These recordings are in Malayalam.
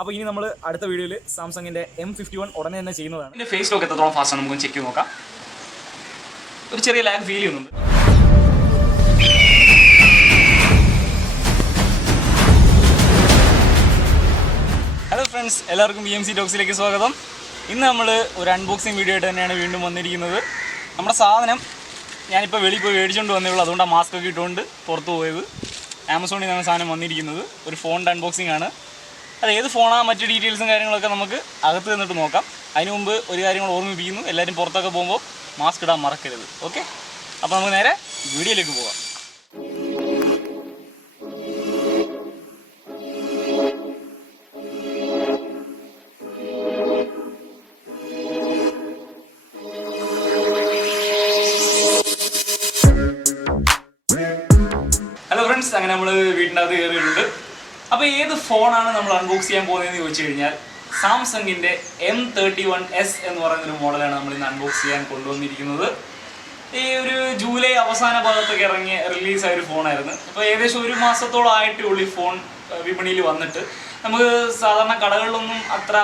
അപ്പോൾ ഇനി നമ്മൾ അടുത്ത വീഡിയോയിൽ സാംസങ്ങിൻ്റെ M51 ഉടനെ തന്നെ ചെയ്യുന്നതാണ്. ഇതിൻ്റെ ഫേസ് ലോക്ക് എത്രത്തോളം ഫാസ്റ്റ് ആണ് നമുക്ക് ചെക്ക് ചെയ്ത് നോക്കാം. ഒരു ചെറിയ ലാഗ് ഫീൽ ചെയ്യുന്നുണ്ട്. ഹലോ ഫ്രണ്ട്സ്, എല്ലാവർക്കും Vmctalksലേക്ക് സ്വാഗതം. ഇന്ന് നമ്മൾ ഒരു അൺബോക്സിങ് വീഡിയോ ആയിട്ട് തന്നെയാണ് വീണ്ടും വന്നിരിക്കുന്നത്. നമ്മുടെ സാധനം ഞാനിപ്പോൾ വെളിയിൽ പോയി മേടിച്ചുകൊണ്ട് വന്നേ ഉള്ളൂ, അതുകൊണ്ടാണ് മാസ്ക് ഒക്കെ ഇട്ടുകൊണ്ട് പുറത്ത് പോയത്. ആമസോണിൽ നിന്നാണ് സാധനം വന്നിരിക്കുന്നത്. ഒരു ഫോണിൻ്റെ അൺബോക്സിംഗ് ആണ്. അത് ഏത് ഫോണാണ്, മറ്റ് ഡീറ്റെയിൽസും കാര്യങ്ങളൊക്കെ നമുക്ക് അകത്ത് നിന്നിട്ട് നോക്കാം. അതിന് മുമ്പ് ഒരു കാര്യങ്ങൾ ഓർമ്മിപ്പിക്കുന്നു, എല്ലാവരും പുറത്തൊക്കെ പോകുമ്പോൾ മാസ്ക് ഇടാൻ മറക്കരുത്. ഓക്കെ, അപ്പോൾ നമുക്ക് നേരെ വീഡിയോയിലേക്ക് പോകാം. ഹലോ ഫ്രണ്ട്സ്, അങ്ങനെ നമ്മൾ വീടിൻ്റെ അകത്ത് കയറിയിട്ടുണ്ട്. അപ്പോൾ ഏത് ഫോണാണ് നമ്മൾ അൺബോക്സ് ചെയ്യാൻ പോകുന്നതെന്ന് ചോദിച്ചു കഴിഞ്ഞാൽ സാംസങ്ങിൻ്റെ M31s എന്ന് പറയുന്നൊരു മോഡലാണ് നമ്മൾ ഇന്ന് അൺബോക്സ് ചെയ്യാൻ കൊണ്ടുവന്നിരിക്കുന്നത്. ഈ ഒരു ജൂലൈ അവസാന ഭാഗത്തൊക്കെ റിലീസായ ഒരു ഫോണായിരുന്നു. അപ്പോൾ ഏകദേശം ഒരു മാസത്തോളം ആയിട്ടേ ഉള്ളൂ ഈ ഫോൺ വിപണിയിൽ വന്നിട്ട്. നമുക്ക് സാധാരണ കടകളിലൊന്നും അത്ര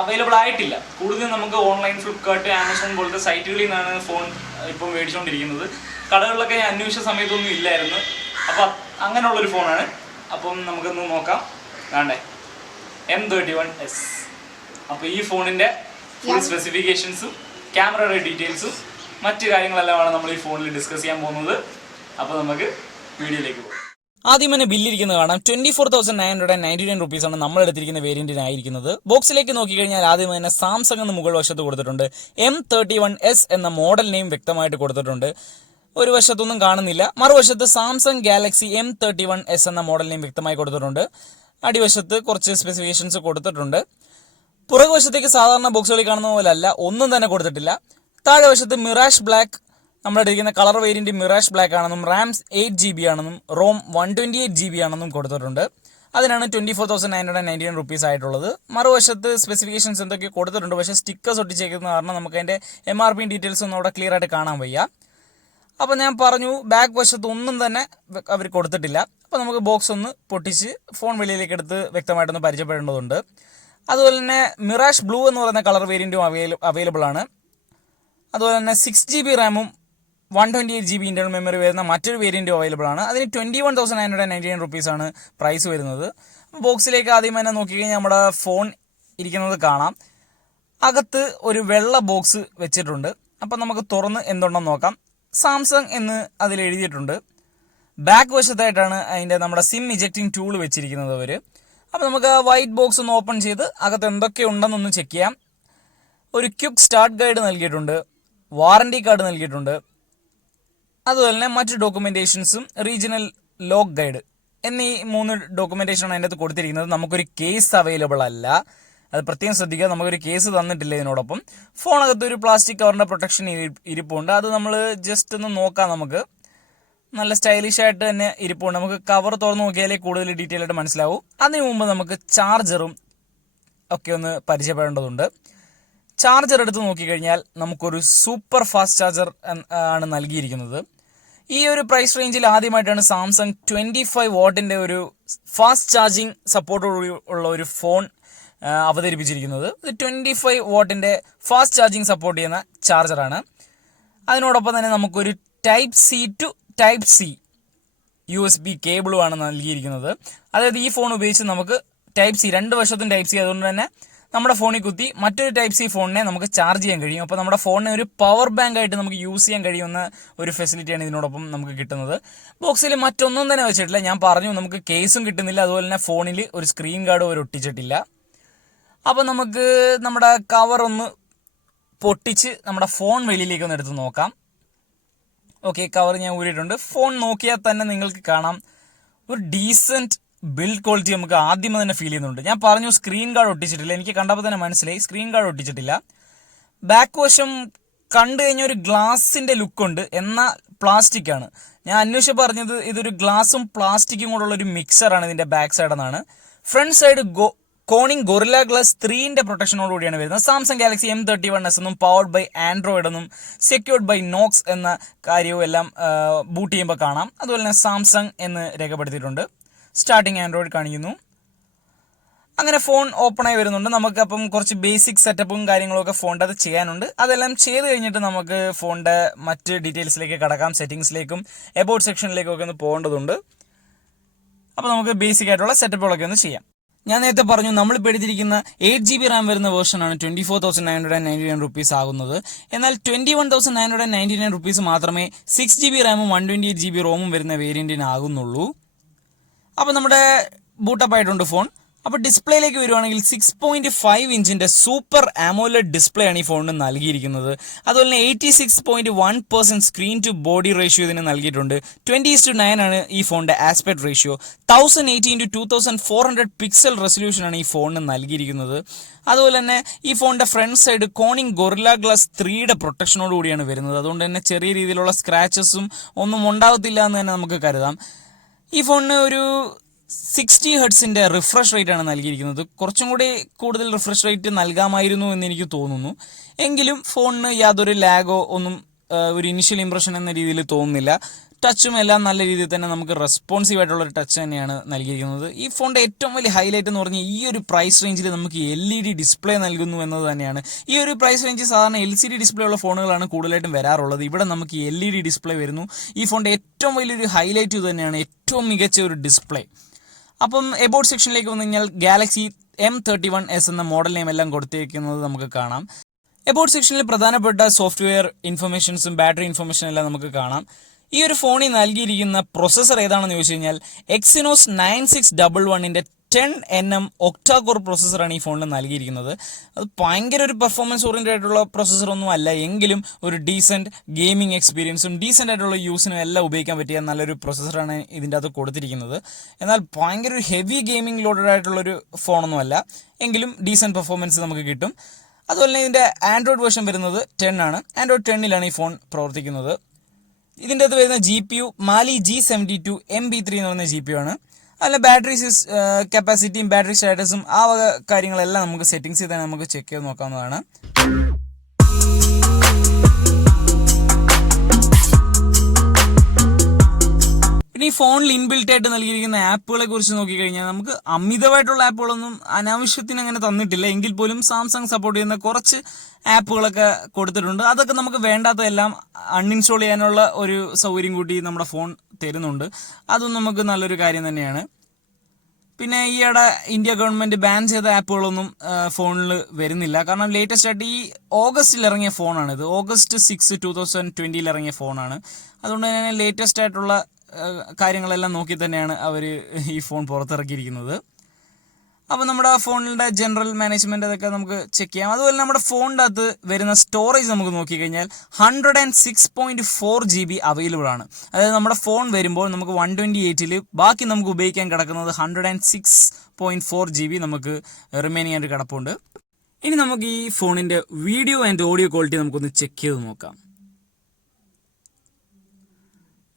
അവൈലബിൾ ആയിട്ടില്ല. കൂടുതൽ നമുക്ക് ഓൺലൈൻ ഫ്ലിപ്കാർട്ട്, ആമസോൺ പോലത്തെ സൈറ്റുകളിൽ നിന്നാണ് ഫോൺ ഇപ്പം മേടിച്ചുകൊണ്ടിരിക്കുന്നത്. കടകളിലൊക്കെ ഞാൻ അന്വേഷിച്ച സമയത്തൊന്നും ഇല്ലായിരുന്നു. അപ്പോൾ അങ്ങനെയുള്ളൊരു ഫോണാണ്. അപ്പം നമുക്കൊന്ന് നോക്കാം. വേണ്ടേ, M31s. അപ്പോൾ ഈ ഫോണിൻ്റെ ഫുൾ സ്പെസിഫിക്കേഷൻസും ക്യാമറയുടെ ഡീറ്റെയിൽസും മറ്റു കാര്യങ്ങളെല്ലാമാണ് നമ്മൾ ഈ ഫോണിൽ ഡിസ്കസ് ചെയ്യാൻ പോകുന്നത്. അപ്പോൾ നമുക്ക് വീഡിയോയിലേക്ക് പോകാം. ആദ്യം തന്നെ ബില്ലിരിക്കുന്നത് കാണാം. 24,999 റുപ്പീസാണ് നമ്മൾ എടുത്തിരിക്കുന്ന വേരിയന്റിനായിരിക്കുന്നത്. ബോക്സിലേക്ക് നോക്കിക്കഴിഞ്ഞാൽ ആദ്യം തന്നെ സാംസങ് എന്ന് മുകൾ വശത്ത് കൊടുത്തിട്ടുണ്ട്. M31s എന്ന മോഡൽ നെയിം വ്യക്തമായിട്ട് കൊടുത്തിട്ടുണ്ട്. ഒരു വശത്തൊന്നും കാണുന്നില്ല. മറുവശത്ത് സാംസങ് ഗാലക്സി M31s എന്ന മോഡൽ നെയിം വ്യക്തമായി കൊടുത്തിട്ടുണ്ട്. അടിവശത്ത് കുറച്ച് സ്പെസിഫിക്കേഷൻസ് കൊടുത്തിട്ടുണ്ട്. പുറകുവശത്തേക്ക് സാധാരണ ബോക്സുകളിൽ കാണുന്ന പോലെ അല്ല, ഒന്നും തന്നെ കൊടുത്തിട്ടില്ല. താഴെ വശത്ത് മിറാഷ് ബ്ലാക്ക്, നമ്മുടെ ഇരിക്കുന്ന കളർ വേരിയന്റ് മിറാഷ് ബ്ലാക്ക് ആണെന്നും റാം 8GB ആണെന്നും റോം 128GB ആണെന്നും കൊടുത്തിട്ടുണ്ട്. അതിനാണ് 24,999 റുപ്പീസ് ആയിട്ടുള്ളത്. മറുവശത്ത് സ്പെസിഫിക്കേഷൻസ് എന്തൊക്കെ കൊടുത്തിട്ടുണ്ട്, പക്ഷേ സ്റ്റിക്കേഴ്സ് ഒട്ടിച്ചേക്കുന്ന കാരണം നമുക്ക് അതിൻ്റെ MRP ഡീറ്റെയിൽസ് ഒന്നും അവിടെ ക്ലിയർ ആയിട്ട് കാണാൻ വയ്യ. അപ്പോൾ ഞാൻ പറഞ്ഞു, ബാക്ക് വശത്ത് ഒന്നും തന്നെ അവർ കൊടുത്തിട്ടില്ല. അപ്പോൾ നമുക്ക് ബോക്സ് ഒന്ന് പൊട്ടിച്ച് ഫോൺ വെളിയിലേക്ക് എടുത്ത് വ്യക്തമായിട്ടൊന്ന് പരിചയപ്പെടേണ്ടതുണ്ട്. അതുപോലെ തന്നെ മിറാഷ് ബ്ലൂ എന്ന് പറയുന്ന കളർ വേരിയൻറ്റും അവൈലബിൾ ആണ്. അതുപോലെ തന്നെ 6GB റാമും 128GB ഇൻറ്റേർണൽ മെമ്മറി വരുന്ന മറ്റൊരു വേരിയൻറ്റും അവൈലബിൾ ആണ്. അതിന് 21,999 റുപ്പീസാണ് പ്രൈസ് വരുന്നത്. ബോക്സിലേക്ക് ആദ്യം തന്നെ നോക്കിക്കഴിഞ്ഞാൽ നമ്മുടെ ഫോൺ ഇരിക്കുന്നത് കാണാം. അകത്ത് ഒരു വെള്ള ബോക്സ് വെച്ചിട്ടുണ്ട്. അപ്പം നമുക്ക് തുറന്ന് എന്തുണ്ടെന്ന് നോക്കാം. സാംസങ് എന്ന് അതിൽ എഴുതിയിട്ടുണ്ട്. ബാക്ക് വശത്തായിട്ടാണ് അതിൻ്റെ നമ്മുടെ സിം ഇജക്റ്റിംഗ് ടൂൾ വെച്ചിരിക്കുന്നത് അവർ. അപ്പോൾ നമുക്ക് വൈറ്റ് ബോക്സ് ഒന്ന് ഓപ്പൺ ചെയ്ത് അകത്ത് എന്തൊക്കെ ഉണ്ടെന്നൊന്ന് ചെക്ക് ചെയ്യാം. ഒരു ക്വിക്ക് സ്റ്റാർട്ട് ഗൈഡ് നൽകിയിട്ടുണ്ട്, വാറണ്ടി കാർഡ് നൽകിയിട്ടുണ്ട്. അതുപോലെ തന്നെ മറ്റ് ഡോക്യുമെൻറ്റേഷൻസും റീജിയണൽ ലോക്ക് ഗൈഡ് എന്നീ 3 ഡോക്യുമെൻറ്റേഷനാണ് അതിൻ്റെ അകത്ത് കൊടുത്തിരിക്കുന്നത്. നമുക്കൊരു കേസ് അവൈലബിൾ അല്ല, അത് പ്രത്യേകം ശ്രദ്ധിക്കുക. നമുക്കൊരു കേസ് തന്നിട്ടില്ല ഇതിനോടൊപ്പം. ഫോണകത്ത് ഒരു പ്ലാസ്റ്റിക് കവറിൻ്റെ പ്രൊട്ടക്ഷൻ ഇരിപ്പുണ്ട്. അത് നമ്മൾ ജസ്റ്റ് ഒന്ന് നോക്കാം. നമുക്ക് നല്ല സ്റ്റൈലിഷ് ആയിട്ട് തന്നെ ഇരിപ്പുണ്ട്. നമുക്ക് കവർ തുറന്ന് നോക്കിയാലേ കൂടുതൽ ഡീറ്റെയിൽ ആയിട്ട് മനസ്സിലാവും. അതിനു മുമ്പ് നമുക്ക് ചാർജറും ഒക്കെ ഒന്ന് പരിചയപ്പെടേണ്ടതുണ്ട്. ചാർജർ എടുത്ത് നോക്കിക്കഴിഞ്ഞാൽ നമുക്കൊരു സൂപ്പർ ഫാസ്റ്റ് ചാർജർ ആണ് നൽകിയിരിക്കുന്നത്. ഈ ഒരു പ്രൈസ് റേഞ്ചിൽ ആദ്യമായിട്ടാണ് സാംസങ് 25 വാട്ടിൻ്റെ ഒരു ഫാസ്റ്റ് ചാർജിങ് സപ്പോർട്ടോട് ഉള്ള ഒരു ഫോൺ അവതരിപ്പിച്ചിരിക്കുന്നത്. ഇത് 25 വാട്ടിൻ്റെ ഫാസ്റ്റ് ചാർജിങ് സപ്പോർട്ട് ചെയ്യുന്ന ചാർജറാണ്. അതിനോടൊപ്പം തന്നെ നമുക്കൊരു type C to type C USB കേബിളുമാണ് നൽകിയിരിക്കുന്നത്. അതായത് ഈ ഫോൺ ഉപയോഗിച്ച് നമുക്ക് ടൈപ്പ് സി, രണ്ട് വശത്തും ടൈപ്പ് സി, അതുകൊണ്ട് തന്നെ നമ്മുടെ ഫോണിൽ കുത്തി മറ്റൊരു ടൈപ്പ് സി ഫോണിനെ നമുക്ക് ചാർജ് ചെയ്യാൻ കഴിയും. അപ്പോൾ നമ്മുടെ ഫോണിനെ ഒരു പവർ ബാങ്ക് ആയിട്ട് നമുക്ക് യൂസ് ചെയ്യാൻ കഴിയുന്ന ഒരു ഫെസിലിറ്റിയാണ് ഇതിനോടൊപ്പം നമുക്ക് കിട്ടുന്നത്. ബോക്സിൽ മറ്റൊന്നും തന്നെ വെച്ചിട്ടില്ല. ഞാൻ പറഞ്ഞു, നമുക്ക് കേസും കിട്ടുന്നില്ല. അതുപോലെ തന്നെ ഫോണിൽ ഒരു സ്ക്രീൻ ഗാർഡ് ഒരു ഒട്ടിച്ചിട്ടില്ല. അപ്പോൾ നമുക്ക് നമ്മുടെ കവർ ഒന്ന് പൊട്ടിച്ച് നമ്മുടെ ഫോൺ വെളിയിലേക്ക് ഒന്ന് എടുത്ത് നോക്കാം. ഓക്കെ, കവർ ഞാൻ ഊരിയിട്ടുണ്ട്. ഫോൺ നോക്കിയാൽ തന്നെ നിങ്ങൾക്ക് കാണാം ഒരു ഡീസൻറ്റ് ബിൽഡ് ക്വാളിറ്റി നമുക്ക് ആദ്യമേ തന്നെ ഫീൽ ചെയ്യുന്നുണ്ട്. ഞാൻ പറഞ്ഞു സ്ക്രീൻ ഗാർഡ് ഒട്ടിച്ചിട്ടില്ല. എനിക്ക് കണ്ടപ്പോൾ തന്നെ മനസ്സിലായി സ്ക്രീൻ ഗാർഡ് ഒട്ടിച്ചിട്ടില്ല. ബാക്ക് വശം കണ്ടു കഴിഞ്ഞാൽ ഒരു ഗ്ലാസിൻ്റെ ലുക്കുണ്ട്, എന്നാൽ പ്ലാസ്റ്റിക് ആണ്. ഞാൻ അന്വേഷിച്ച് പറഞ്ഞത് ഇതൊരു ഗ്ലാസും പ്ലാസ്റ്റിക്കും കൂടെ ഉള്ളൊരു മിക്സറാണ് ഇതിൻ്റെ ബാക്ക് സൈഡ് എന്നാണ്. Front side Corning Gorilla Glass 3ന്റെ പ്രൊട്ടക്ഷനോടുകൂടിയാണ് വരുന്നത്. സാംസങ് ഗാലക്സി M31s എന്നും പവർഡ് ബൈ ആൻഡ്രോയിഡ് എന്നും സെക്യൂർഡ് ബൈ നോക്സ് എന്ന കാര്യവും എല്ലാം ബൂട്ട് ചെയ്യുമ്പോൾ കാണാം. അതുപോലെ തന്നെ സാംസങ് എന്ന് രേഖപ്പെടുത്തിയിട്ടുണ്ട്. സ്റ്റാർട്ടിങ് ആൻഡ്രോയിഡ് കാണിക്കുന്നു. അങ്ങനെ ഫോൺ ഓപ്പൺ ആയി വരുന്നുണ്ട്. നമുക്ക് അപ്പം കുറച്ച് ബേസിക് സെറ്റപ്പും കാര്യങ്ങളൊക്കെ ഫോണിൻ്റെ അത് ചെയ്യാനുണ്ട്. അതെല്ലാം ചെയ്ത് കഴിഞ്ഞിട്ട് നമുക്ക് ഫോണിൻ്റെ മറ്റ് ഡീറ്റെയിൽസിലേക്ക് കടക്കാം. സെറ്റിംഗ്സിലേക്കും എബൌട്ട് സെക്ഷനിലേക്കും ഒക്കെ ഒന്ന് പോകേണ്ടതുണ്ട്. അപ്പോൾ നമുക്ക് ബേസിക് ആയിട്ടുള്ള സെറ്റപ്പുകളൊക്കെ ഒന്ന് ചെയ്യാം. ഞാൻ നേരത്തെ പറഞ്ഞു നമ്മളിപ്പോൾ എടുത്തിരിക്കുന്ന 8GB റാം വരുന്ന വേർഷനാണ് 24,999 റുപ്പീസ് ആകുന്നത്. എന്നാൽ 21,999 റുപ്പീസ് മാത്രമേ 6GB റാമും 128GB റോമും വരുന്ന വേരിയന്റിനാകുന്നുള്ളൂ. അപ്പോൾ നമ്മുടെ ബൂട്ടപ്പ് ആയിട്ടുണ്ട് ഫോൺ. അപ്പോൾ ഡിസ്പ്ലേയിലേക്ക് വരുവാണെങ്കിൽ 6.5 ഇഞ്ചിന്റെ സൂപ്പർ ആമോലെഡ് ഡിസ്പ്ലേ ആണ് ഈ ഫോണിന് നൽകിയിരിക്കുന്നത്. അതുപോലെ തന്നെ 86.1% സ്ക്രീൻ ടു ബോഡി റേഷ്യോ ഇതിന് നൽകിയിട്ടുണ്ട്. 20:9 ആണ് ഈ ഫോണിന്റെ aspect ratio. 1080x2400 pixel resolution ആണ് ഈ ഫോണിന് നൽകിയിരിക്കുന്നത്. അതുപോലെ തന്നെ ഈ ഫോണിന്റെ front side Corning Gorilla Glass 3യുടെ പ്രൊട്ടക്ഷനോട് കൂടിയാണ് വരുന്നത്. അതുകൊണ്ട് തന്നെ ചെറിയ രീതിയിലുള്ള സ്ക്രാച്ചസും ഒന്നും ഉണ്ടാകത്തില്ല എന്ന് തന്നെ നമുക്ക് കരുതാം. ഈ ഫോണിന് ഒരു 60 ഹെർട്സിന്റെ റിഫ്രഷ് റേറ്റ് ആണ് നൽകിയിരിക്കുന്നത്. കുറച്ചും കൂടി കൂടുതൽ റിഫ്രഷ് റേറ്റ് നൽകാമായിരുന്നു എന്ന് എനിക്ക് തോന്നുന്നു. എങ്കിലും ഫോണിന് യാതൊരു ലാഗോ ഒന്നും ഒരു ഇനിഷ്യൽ ഇംപ്രഷൻ എന്ന രീതിയിൽ തോന്നുന്നില്ല. ടച്ചും എല്ലാം നല്ല രീതിയിൽ തന്നെ നമുക്ക് റെസ്പോൺസീവ് ആയിട്ടുള്ള ഒരു ടച്ച് തന്നെയാണ് നൽകിയിരിക്കുന്നത്. ഈ ഫോണിന്റെ ഏറ്റവും വലിയ ഹൈലൈറ്റ് എന്ന് പറഞ്ഞാൽ ഈ ഒരു പ്രൈസ് റേഞ്ചിൽ നമുക്ക് LED ഡിസ്പ്ലേ നൽകുന്നു എന്നത് തന്നെയാണ്. ഈ ഒരു പ്രൈസ് റേഞ്ച് സാധാരണ LCD ഡിസ്പ്ലേ ഉള്ള ഫോണുകളാണ് കൂടുതലായിട്ടും വരാറുള്ളത്. ഇവിടെ നമുക്ക് LED ഡിസ്പ്ലേ വരുന്നു. ഈ ഫോണിന്റെ ഏറ്റവും വലിയൊരു ഹൈലൈറ്റ് ഇത് തന്നെയാണ്, ഏറ്റവും മികച്ച ഒരു ഡിസ്പ്ലേ. അപ്പം എബൌട്ട് സെക്ഷനിലേക്ക് വന്നു കഴിഞ്ഞാൽ ഗാലക്സി M31s എന്ന മോഡൽ നെയിം എല്ലാം കൊടുത്തിരിക്കുന്നത് നമുക്ക് കാണാം. എബൌട്ട് സെക്ഷനിൽ പ്രധാനപ്പെട്ട സോഫ്റ്റ്വെയർ ഇൻഫർമേഷൻസും ബാറ്ററി ഇൻഫർമേഷനും എല്ലാം നമുക്ക് കാണാം. ഈ ഒരു ഫോണിൽ നൽകിയിരിക്കുന്ന പ്രൊസസ്സർ ഏതാണെന്ന് ചോദിച്ചു കഴിഞ്ഞാൽ Exynos 9611ന്റെ 10nm octa കോർ പ്രോസസ്സറാണ് ഈ ഫോണിൽ നൽകിയിരിക്കുന്നത്. അത് ഭയങ്കര ഒരു പെർഫോമൻസ് ഓറിയന്റഡ് ആയിട്ടുള്ള പ്രോസസ്സർ ഒന്നും അല്ല, എങ്കിലും ഒരു ഡീസെന്റ് ഗെയിമിംഗ് എക്സ്പീരിയൻസും ഡീസെന്റ് ആയിട്ടുള്ള യൂസിനും എല്ലാം ഉപയോഗിക്കാൻ പറ്റിയ നല്ലൊരു പ്രോസസ്സറാണ് ഇതിൻ്റെ അകത്ത് കൊടുത്തിരിക്കുന്നത്. എന്നാൽ ഭയങ്കര ഒരു ഹെവി ഗെയിമിംഗ് ലോഡഡ് ആയിട്ടുള്ളൊരു ഫോണൊന്നും അല്ല, എങ്കിലും ഡീസെന്റ് പെർഫോമൻസ് നമുക്ക് കിട്ടും. അതുപോലെ തന്നെ ഇതിൻ്റെ ആൻഡ്രോയിഡ് വേർഷൻ വരുന്നത് 10 ആണ്. ആൻഡ്രോയിഡ് 10ലാണ് ഈ ഫോൺ പ്രവർത്തിക്കുന്നത്. ഇതിൻ്റെ അകത്ത് വരുന്ന GPU മാലി G72 MB3 എന്ന് പറയുന്ന GPU ആണ്. അല്ല ബാറ്ററി കപ്പാസിറ്റിയും ബാറ്ററി സ്റ്റാറ്റസും ആ വക കാര്യങ്ങളെല്ലാം നമുക്ക് സെറ്റിംഗ്സ് ചെയ്താൽ നമുക്ക് ചെക്ക് ചെയ്ത് നോക്കാവുന്നതാണ്. പിന്നെ ഈ ഫോണിൽ ഇൻബിൽറ്റ് ആയിട്ട് നൽകിയിരിക്കുന്ന ആപ്പുകളെ കുറിച്ച് നോക്കിക്കഴിഞ്ഞാൽ നമുക്ക് അമിതമായിട്ടുള്ള ആപ്പുകളൊന്നും അനാവശ്യത്തിന് അങ്ങനെ തന്നിട്ടില്ല. എങ്കിൽ പോലും സാംസങ് സപ്പോർട്ട് ചെയ്യുന്ന കുറച്ച് ആപ്പുകളൊക്കെ കൊടുത്തിട്ടുണ്ട്. അതൊക്കെ നമുക്ക് വേണ്ടാത്തതെല്ലാം അൺഇൻസ്റ്റാൾ ചെയ്യാനുള്ള ഒരു സൗകര്യം കൂടി നമ്മുടെ ഫോൺ തരുന്നുണ്ട്. അതും നമുക്ക് നല്ലൊരു കാര്യം തന്നെയാണ്. പിന്നെ ഈയിടെ ഇന്ത്യ ഗവൺമെന്റ് ബാൻ ചെയ്ത ആപ്പുകളൊന്നും ഫോണിൽ വരുന്നില്ല. കാരണം ലേറ്റസ്റ്റ് ആയിട്ട് ഈ ഓഗസ്റ്റിൽ ഇറങ്ങിയ ഫോണാണിത്. August 6, 2020 ഇറങ്ങിയ ഫോണാണ്. അതുകൊണ്ട് തന്നെ ലേറ്റസ്റ്റ് ആയിട്ടുള്ള കാര്യങ്ങളെല്ലാം നോക്കി തന്നെയാണ് അവർ ഈ ഫോൺ പുറത്തിറക്കിയിരിക്കുന്നത്. അപ്പോൾ നമ്മുടെ ഫോണിൻ്റെ ജനറൽ മാനേജ്മെന്റ് അതൊക്കെ നമുക്ക് ചെക്ക് ചെയ്യാം. അതുപോലെ നമ്മുടെ ഫോണിൻ്റെ അകത്ത് വരുന്ന സ്റ്റോറേജ് നമുക്ക് നോക്കിക്കഴിഞ്ഞാൽ 106.4 GB അവൈലബിൾ ആണ്. അതായത് നമ്മുടെ ഫോൺ വരുമ്പോൾ നമുക്ക് 128ൽ ബാക്കി നമുക്ക് ഉപയോഗിക്കാൻ കിടക്കുന്നത് 106.4 GB നമുക്ക് റിമൈനിങ് ആയിട്ട് കിടപ്പുണ്ട്. ഇനി നമുക്ക് ഈ ഫോണിൻ്റെ വീഡിയോ ആൻഡ് ഓഡിയോ ക്വാളിറ്റി നമുക്കൊന്ന് ചെക്ക് ചെയ്ത് നോക്കാം.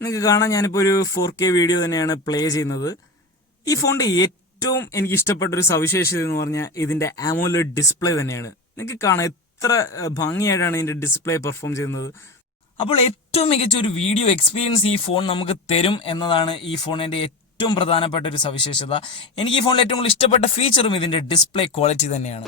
നിങ്ങൾക്ക് കാണാം, ഞാനിപ്പോൾ ഒരു 4K വീഡിയോ തന്നെയാണ് പ്ലേ ചെയ്യുന്നത്. ഈ ഫോണിൻ്റെ ഏറ്റവും എനിക്ക് ഇഷ്ടപ്പെട്ട ഒരു സവിശേഷത എന്ന് പറഞ്ഞാൽ ഇതിൻ്റെ AMOLED ഡിസ്പ്ലേ തന്നെയാണ്. നിങ്ങൾക്ക് കാണാം എത്ര ഭംഗിയായിട്ടാണ് ഇതിൻ്റെ ഡിസ്പ്ലേ പെർഫോം ചെയ്യുന്നത്. അപ്പോൾ ഏറ്റവും മികച്ച ഒരു വീഡിയോ എക്സ്പീരിയൻസ് ഈ ഫോൺ നമുക്ക് തരും എന്നതാണ് ഈ ഫോണിൻ്റെ ഏറ്റവും പ്രധാനപ്പെട്ട ഒരു സവിശേഷത. എനിക്ക് ഈ ഫോണിൽ ഏറ്റവും കൂടുതൽ ഇഷ്ടപ്പെട്ട ഫീച്ചറും ഇതിൻ്റെ ഡിസ്പ്ലേ ക്വാളിറ്റി തന്നെയാണ്.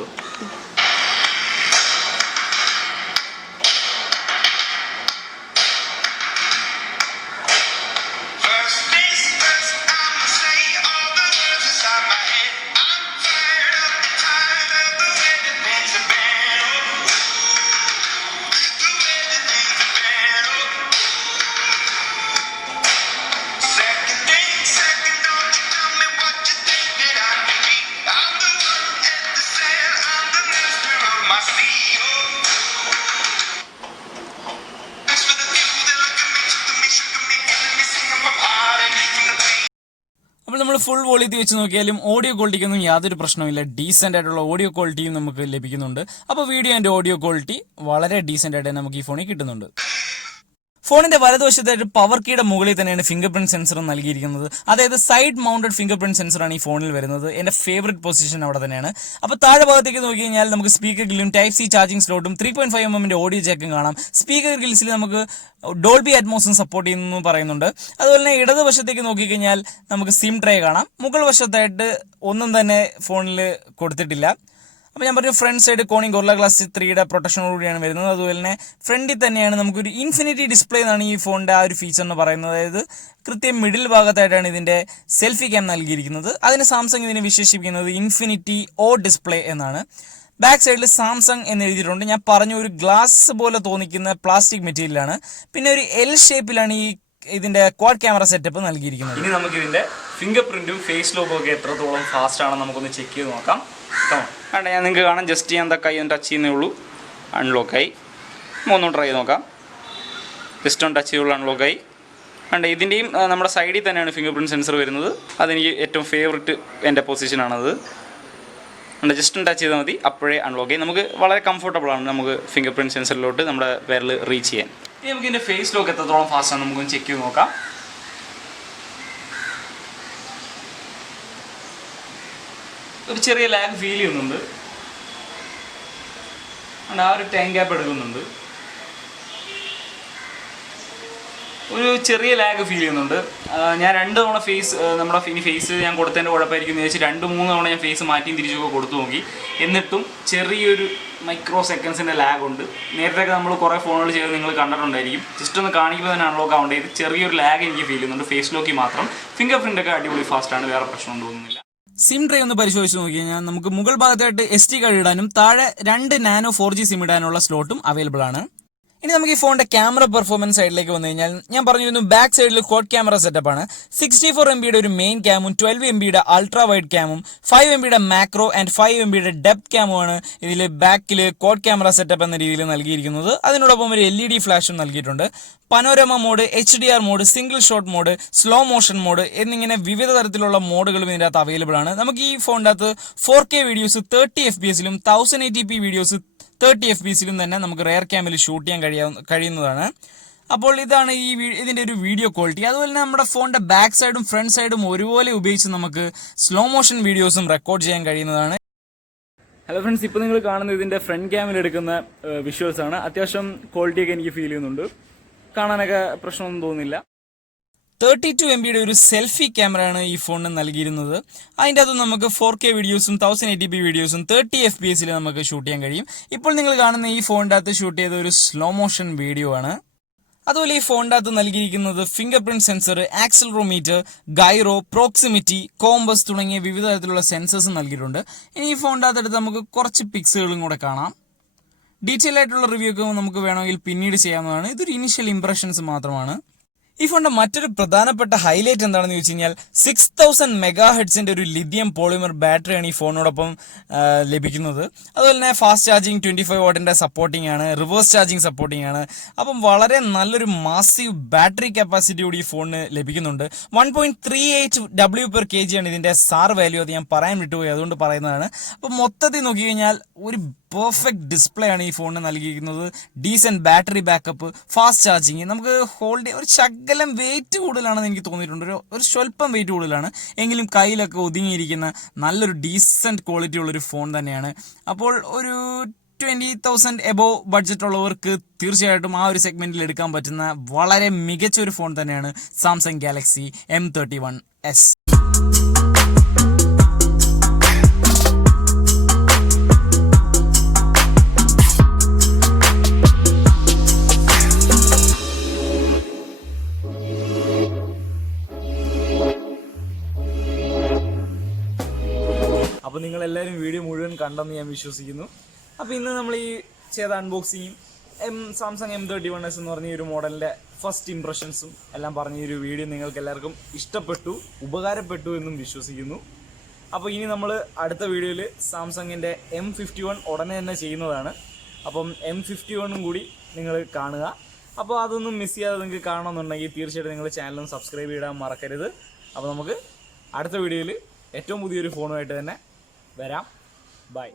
അപ്പോൾ നമ്മൾ ഫുൾ വോളിയത്തിൽ വെച്ച് നോക്കിയാലും ഓഡിയോ ക്വാളിറ്റിക്കൊന്നും യാതൊരു പ്രശ്നമില്ല. ഡീസെൻ്റ് ആയിട്ടുള്ള ഓഡിയോ ക്വാളിറ്റിയും നമുക്ക് ലഭിക്കുന്നുണ്ട്. അപ്പോൾ വീഡിയോ ആൻഡ് ഓഡിയോ ക്വാളിറ്റി വളരെ ഡീസെൻ്റ് ആയിട്ട് നമുക്ക് ഈ ഫോണിൽ കിട്ടുന്നുണ്ട്. ഫോണിന്റെ വലതുവശത്തായിട്ട് പവർ കീയുടെ മുകളിൽ തന്നെയാണ് ഫിംഗർ പ്രിന്റ് സെൻസർ നൽകിയിരിക്കുന്നത്. അതായത് സൈഡ് മൗണ്ടഡ് ഫിംഗർ പ്രിന്റ് സെൻസറാണ് ഈ ഫോണിൽ വരുന്നത്. എന്റെ ഫേവറേറ്റ് പൊസിഷൻ അവിടെ തന്നെയാണ്. അപ്പോൾ താഴെ ഭാഗത്തേക്ക് നോക്കി കഴിഞ്ഞാൽ നമുക്ക് സ്പീക്കർ ഗ്രില്ലും ടൈപ്പ് സി ചാർജിംഗ് സ്ലോട്ടും 3.5mm ഓഡിയോ ജാക്കും കാണാം. സ്പീക്കർ ഗ്രിൽസിൽ നമുക്ക് ഡോൾബി അറ്റ്മോസും സപ്പോർട്ട് ചെയ്യുന്നു പറയുന്നുണ്ട്. അതുപോലെ തന്നെ ഇടതുവശത്തേക്ക് നോക്കിക്കഴിഞ്ഞാൽ നമുക്ക് സിം ട്രേ കാണാം. മുകൾ വശത്തായിട്ട് ഒന്നും തന്നെ ഫോണിൽ കൊടുത്തിട്ടില്ല. അപ്പോൾ ഞാൻ പറഞ്ഞു front side Corning Gorilla Glass 3യുടെ പ്രൊട്ടക്ഷനോടുകൂടിയാണ് വരുന്നത്. അതുപോലെ തന്നെ ഫ്രണ്ടിൽ തന്നെയാണ് നമുക്കൊരു ഇൻഫിനിറ്റി ഡിസ്പ്ലേ എന്നാണ് ഈ ഫോണിൻ്റെ ആ ഒരു ഫീച്ചർ എന്ന് പറയുന്നത്. അതായത് കൃത്യം മിഡിൽ ഭാഗത്തായിട്ടാണ് ഇതിൻ്റെ സെൽഫി ക്യാം നൽകിയിരിക്കുന്നത്. അതിന് സാംസങ് ഇതിനെ വിശേഷിപ്പിക്കുന്നത് ഇൻഫിനിറ്റി ഓ ഡിസ്പ്ലേ എന്നാണ്. ബാക്ക് സൈഡിൽ സാംസങ് എന്ന് എഴുതിയിട്ടുണ്ട്. ഞാൻ പറഞ്ഞു ഒരു ഗ്ലാസ് പോലെ തോന്നിക്കുന്ന പ്ലാസ്റ്റിക് മെറ്റീരിയലാണ്. പിന്നെ ഒരു എൽ ഷേപ്പിലാണ് ഈ ഇതിന്റെ ക്വാഡ് ക്യാമറ സെറ്റപ്പ് നൽകിയിരിക്കുന്നത്. ഇനി നമുക്ക് ഇതിന്റെ ഫിംഗർ പ്രിന്റും ഫേസ് ലോക്കും ഒക്കെ എത്രത്തോളം ഫാസ്റ്റ് ആണെന്ന് നമുക്കൊന്ന് ചെക്ക് ചെയ്ത് നോക്കാം. വേണ്ട, ഞാൻ നിങ്ങൾക്ക് കാണാം. ജസ്റ്റ് ഞാൻ എന്താ കൈ ഒന്ന് ടച്ച് ചെയ്യുന്നേ ഉള്ളൂ, അൺലോക്കായി. ഒന്നും ട്രൈ ചെയ്ത് നോക്കാം. ജസ്റ്റ് ഒന്ന് ടച്ച് ചെയ്യുള്ളൂ, അൺലോക്കായി. വേണ്ട, ഇതിൻ്റെയും നമ്മുടെ സൈഡിൽ തന്നെയാണ് ഫിംഗർ പ്രിന്റ് സെൻസർ വരുന്നത്. അതെനിക്ക് ഏറ്റവും ഫേവററ്റ് എൻ്റെ പൊസിഷനാണത്. ജസ്റ്റ് ഒന്ന് ടച്ച് ചെയ്താൽ മതി, അപ്പോഴേ അൺലോക്ക് ചെയ്യും. നമുക്ക് വളരെ കംഫർട്ടബിളാണ് നമുക്ക് ഫിംഗർ പ്രിന്റ് സെൻസറിലോട്ട് നമ്മുടെ വിരൽ റീച്ച് ചെയ്യാൻ. ഇനി നമുക്ക് ഇതിൻ്റെ ഫേസ് ലോക്ക് എത്രത്തോളം ഫാസ്റ്റാണ് നമുക്കൊന്ന് ചെക്ക് ചെയ്ത് നോക്കാം. ഒരു ചെറിയ ലാഗ് ഫീൽ ചെയ്യുന്നുണ്ട്. ആ ഒരു ടൈം ഗ്യാപ്പ് എടുക്കുന്നുണ്ട്. ഒരു ചെറിയ ലാഗ് ഫീൽ ചെയ്യുന്നുണ്ട്. ഞാൻ 2 തവണ നമ്മുടെ ഫേസ് ഞാൻ കൊടുത്തതിൻ്റെ കുഴപ്പമായിരിക്കും എന്ന് വെച്ച് 2-3 തവണ ഞാൻ ഫേസ് മാറ്റിയും തിരിച്ചൊക്കെ കൊടുത്തു നോക്കി. എന്നിട്ടും ചെറിയൊരു മൈക്രോ സെക്കൻഡ്സിൻ്റെ ലാഗ് ഉണ്ട്. നേരത്തെ നമ്മൾ കുറേ ഫോണുകൾ ചെയ്ത് നിങ്ങൾ കണ്ടിട്ടുണ്ടായിരിക്കും. ജസ്റ്റ് ഒന്ന് കാണിക്കുമ്പോൾ തന്നെ അൺലോക്ക് ആവേണ്ട ഇത് ചെറിയൊരു ലാഗ് എനിക്ക് ഫീൽ ചെയ്യുന്നുണ്ട്. ഫേസ് ലോക്കി മാത്രം. ഫിംഗർ പ്രിൻ്റ് ഒക്കെ അടിപൊളി ഫാസ്റ്റാണ്, വേറെ പ്രശ്നം തോന്നുന്നില്ല. സിം ട്രേ ഒന്ന് പരിശോധിച്ച് നോക്കി കഴിഞ്ഞാൽ നമുക്ക് മുകൾ ഭാഗത്തായിട്ട് SD കാർഡ് ഇടാനും താഴെ 2 നാനോ 4G സിം ഇടാനുള്ള സ്ലോട്ടും അവൈലബിൾ ആണ്. ഇനി നമുക്ക് ഈ ഫോണിന്റെ ക്യാമറ പെർഫോമൻസ് സൈഡിലേക്ക് വന്നു കഴിഞ്ഞാൽ ഞാൻ പറഞ്ഞിരുന്നു ബാക്ക് സൈഡിൽ ക്വാഡ് ക്യാമറ സെറ്റപ്പ് ആണ്. 64MB ഒരു മെയിൻ ക്യാമും 12MB അൾട്രാ വൈഡ് ക്യാമും 5MB macro and 5MB depth ക്യാമുമാണ് ഇതിൽ ബാക്കിൽ ക്വാഡ് ക്യാമറ സെറ്റപ്പ് എന്ന രീതിയിൽ നൽകിയിരിക്കുന്നത്. അതിനോടൊപ്പം ഒരു LED ഫ്ലാഷും നൽകിയിട്ടുണ്ട്. Panorama mode, HDR mode, single shot mode, slow motion mode എന്നിങ്ങനെ വിവിധ തരത്തിലുള്ള മോഡുകളും ഇതിൻ്റെ അകത്ത് അവൈലബിൾ ആണ്. നമുക്ക് ഈ ഫോണിൻ്റെ അകത്ത് 4K വീഡിയോസ് 30fps-ലും 1080p വീഡിയോസ് 30fps-ലും തന്നെ നമുക്ക് റെയർ ക്യാമിൽ ഷൂട്ട് ചെയ്യാൻ കഴിയുന്നതാണ്. അപ്പോൾ ഇതാണ് ഇതിൻ്റെ ഒരു വീഡിയോ ക്വാളിറ്റി. അതുപോലെ തന്നെ നമ്മുടെ ഫോണിൻ്റെ ബാക്ക് സൈഡും ഫ്രണ്ട് സൈഡും ഒരുപോലെ ഉപയോഗിച്ച് നമുക്ക് സ്ലോ മോഷൻ വീഡിയോസും റെക്കോർഡ് ചെയ്യാൻ കഴിയുന്നതാണ്. ഹലോ ഫ്രണ്ട്സ്, ഇപ്പോൾ നിങ്ങൾ കാണുന്നത് ഇതിൻ്റെ ഫ്രണ്ട് ക്യാമിൽ എടുക്കുന്ന വിഷ്വൽസ് ആണ്. അത്യാവശ്യം ക്വാളിറ്റിയൊക്കെ എനിക്ക് ഫീൽ ചെയ്യുന്നുണ്ട്. കാണാനൊക്കെ പ്രശ്നമൊന്നും തോന്നുന്നില്ല. 32MB ഒരു സെൽഫി ക്യാമറയാണ് ഈ ഫോണിന് നൽകിയിരുന്നത്. അതിൻ്റെ അകത്ത് നമുക്ക് 4K വീഡിയോസും 1080p വീഡിയോസും 30fps-ൽ നമുക്ക് ഷൂട്ട് ചെയ്യാൻ കഴിയും. ഇപ്പോൾ നിങ്ങൾ കാണുന്ന ഈ ഫോണിൻ്റെ അകത്ത് ഷൂട്ട് ചെയ്ത ഒരു സ്ലോ മോഷൻ വീഡിയോ ആണ്. അതുപോലെ ഈ ഫോണിൻ്റെ അകത്ത് നൽകിയിരിക്കുന്നത് finger print sensor, accelerometer, gyro, proximity, compass തുടങ്ങിയ വിവിധ തരത്തിലുള്ള സെൻസേഴ്സ് നൽകിയിട്ടുണ്ട്. ഇനി ഈ ഫോണിൻ്റെ അകത്തെടുത്ത് നമുക്ക് കുറച്ച് പിക്സുകളും കൂടെ കാണാം. ഡീറ്റെയിൽ ആയിട്ടുള്ള റിവ്യൂ ഒക്കെ നമുക്ക് വേണമെങ്കിൽ പിന്നീട് ചെയ്യാവുന്നതാണ്. ഇതൊരു ഇനിഷ്യൽ ഇംപ്രഷൻസ് മാത്രമാണ്. ഈ ഫോണിന്റെ മറ്റൊരു പ്രധാനപ്പെട്ട ഹൈലൈറ്റ് എന്താണെന്ന് ചോദിച്ചു കഴിഞ്ഞാൽ 6000 മെഗാഹെർട്സിന്റെ ഒരു ലിഥിയം പോളിമർ ബാറ്ററിയാണ് ഈ ഫോണിനോടൊപ്പം ലഭിക്കുന്നത്. അതുപോലെ തന്നെ ഫാസ്റ്റ് ചാർജിങ് 25 വാട്ടിന്റെ സപ്പോർട്ടിംഗ് ആണ്, റിവേഴ്സ് ചാർജിങ് സപ്പോർട്ടിംഗ് ആണ്. അപ്പം വളരെ നല്ലൊരു മാസീവ് ബാറ്ററി കപ്പാസിറ്റി കൂടി ഈ ഫോണിന് ലഭിക്കുന്നുണ്ട്. 1.38 W/kg ആണ് ഇതിന്റെ സാർ വാല്യൂ. അത് ഞാൻ പറയാൻ വിട്ടുപോയി, അതുകൊണ്ട് പറയുന്നതാണ്. അപ്പം മൊത്തത്തിൽ നോക്കിക്കഴിഞ്ഞാൽ ഒരു പെർഫെക്റ്റ് ഡിസ്പ്ലേ ആണ് ഈ ഫോണിന് നൽകിയിരിക്കുന്നത്. Decent battery backup, fast charging, നമുക്ക് ഹോൾഡ് ഒരു ശകലം വെയിറ്റ് കൂടുതലാണെന്ന് എനിക്ക് തോന്നിയിട്ടുണ്ട്. ഒരു സ്വല്പം വെയിറ്റ് കൂടുതലാണ്, എങ്കിലും കയ്യിലൊക്കെ ഒതുങ്ങിയിരിക്കുന്ന നല്ലൊരു ഡീസന്റ് ക്വാളിറ്റി ഉള്ളൊരു ഫോൺ തന്നെയാണ്. അപ്പോൾ ഒരു 20,000 എബോവ് ബഡ്ജറ്റ് ഉള്ളവർക്ക് തീർച്ചയായിട്ടും ആ ഒരു സെഗ്മെന്റിൽ എടുക്കാൻ പറ്റുന്ന വളരെ മികച്ച ഒരു ഫോൺ തന്നെയാണ് സാംസങ് ഗാലക്സി M31s. അപ്പോൾ നിങ്ങളെല്ലാവരും വീഡിയോ മുഴുവൻ കണ്ടെന്ന് ഞാൻ വിശ്വസിക്കുന്നു. അപ്പോൾ ഇന്ന് നമ്മൾ ഈ ചെയ്ത അൺബോക്സിങ്ങും സാംസങ് M31s എന്ന് പറഞ്ഞ ഒരു മോഡലിൻ്റെ ഫസ്റ്റ് ഇംപ്രഷൻസും എല്ലാം പറഞ്ഞ ഒരു വീഡിയോ നിങ്ങൾക്ക് എല്ലാവർക്കും ഇഷ്ടപ്പെട്ടു, ഉപകാരപ്പെട്ടു എന്നും വിശ്വസിക്കുന്നു. അപ്പോൾ ഇനി നമ്മൾ അടുത്ത വീഡിയോയിൽ സാംസങ്ങിൻ്റെ M51 ഉടനെ തന്നെ ചെയ്യുന്നതാണ്. അപ്പം M51 കൂടി നിങ്ങൾ കാണുക. അപ്പോൾ അതൊന്നും മിസ് ചെയ്യാതെ നിങ്ങൾക്ക് കാണണമെന്നുണ്ടെങ്കിൽ തീർച്ചയായിട്ടും നിങ്ങൾ ചാനലും സബ്സ്ക്രൈബ് ചെയ്യാൻ മറക്കരുത്. അപ്പോൾ നമുക്ക് അടുത്ത വീഡിയോയിൽ ഏറ്റവും പുതിയൊരു ഫോണുമായിട്ട് തന്നെ വരാം. ബൈ.